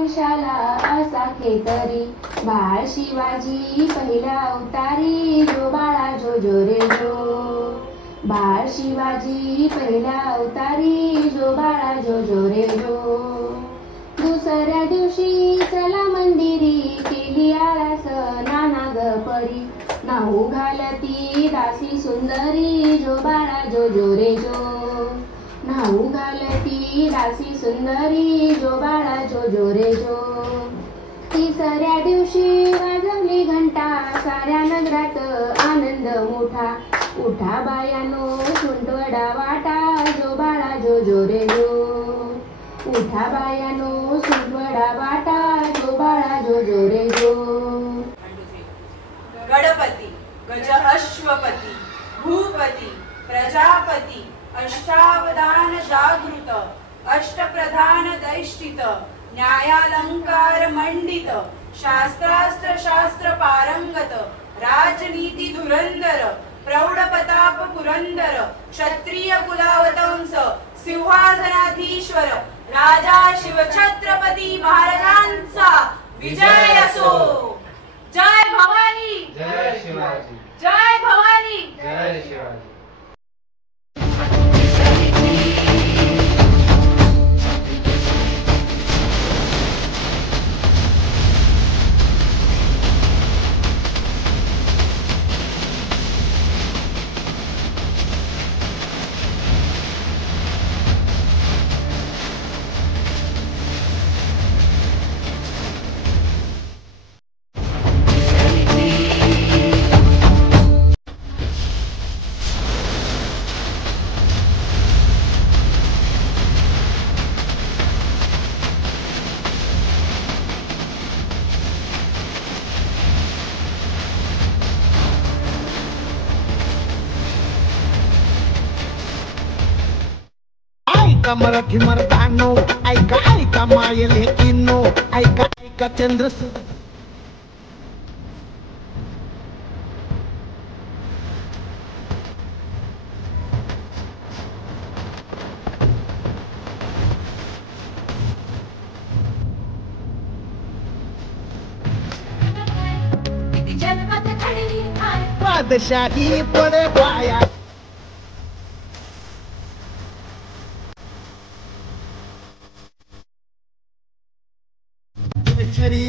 वंशाला असा खेतरी, बाळ शिवाजी पहिला अवतारी, जो बाळा जो जो रे जो. बाळ शिवाजी पहिला अवतारी, जो बाळा जो जो रे जो. दुसऱ्या दिवशी चला मंदिरी, केली आरास नाना गपरी, नाहू घालती दासी सुंदरी, जो बाळा जो जो रे जो. नाहू घालती दासी सुंदरी, जो बाळा जो जो रे जो. तिसऱ्या दिवशी वाजवली घंटा, साऱ्या नगरात आनंद मोठा, उठा बायानो सुंटवडा वाटा, जो बाळा जो जो रे जो. उठा बायानो सुंटवडा वाटा, जो बाळा जो जो रे जो. गणपती गज अश्वपती, भूपती प्रजापती, अष्टावधान जागृत, अष्टप्रधान दैष्टित, न्यायालंकार मंडित, शास्त्रास्त्र शास्त्र पारंगत, राजनीती धुरंधर, प्रौढ प्रताप पुरंदर, क्षत्रिय कुलावतंस, सिंहासनाधीश्वर, राजा शिवछत्रपती महाराजांचा विजय असो. जय भवानी, जय शिवाजी, जय भवानी, जय शिवाजी. ऐका मराठी मर्दानो, ऐका ऐका मायले किनो, ऐका ऐका चंद्र. बादशाही पडे पाया, श्री